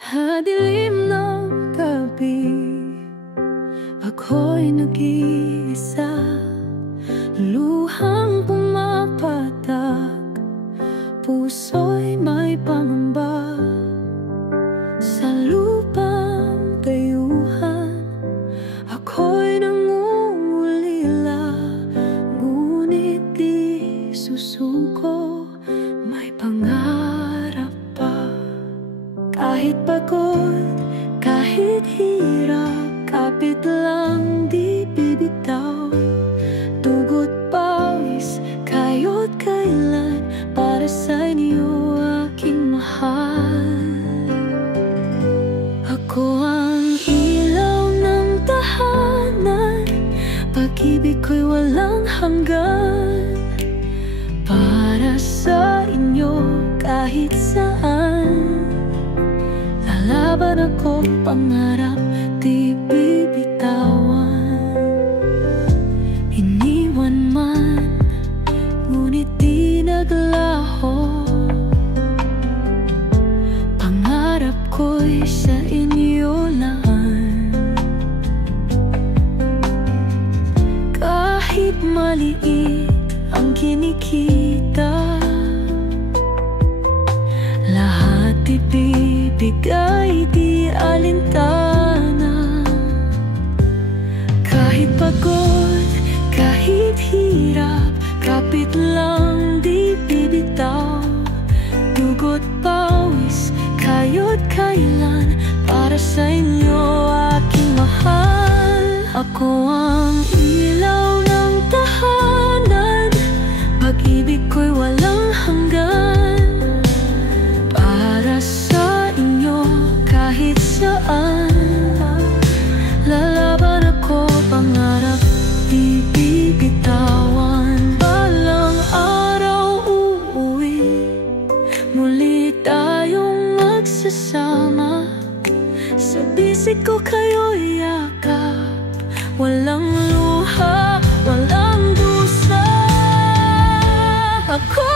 Hadilim ng gabi, ako'y nag-iisa. Luhang pumapatak, puso'y may pangamba. Sa lupang dayuhan, ako'y nangungulila. Ngunit di susuko, may pangarap pa. Kahit pagod, kahit hirap, kapit lang di bibitaw. Dugo't pawis, kayo't kailan, para sa inyo aking mahal. Ako ang ilaw ng tahanan, pag-ibig ko'y walang hanggan. Para sa inyo kahit saan, lalaban ako, pangarap di bibitawan. Iniwan man, ngunit di naglaho. Pangarap ko'y sa inyo lang. Kahit maliit ang kinikita, lahat ibibigay, di alintana. Kahit pagod, kahit hirap, kapit lang di bibitaw. Dugo't pawis, kayo't kailan, para sa inyo aking mahal. Ako ang ilaw ng tahanan, pag-ibig ko'y walang hanggan. Para sa inyo kahit saan, lalaban ako, pangarap di bibitawan. Balang araw uuwi, muli tayong magsasama. Sa bisig ko kayo'y yakap, walang luha, walang dusa. Ako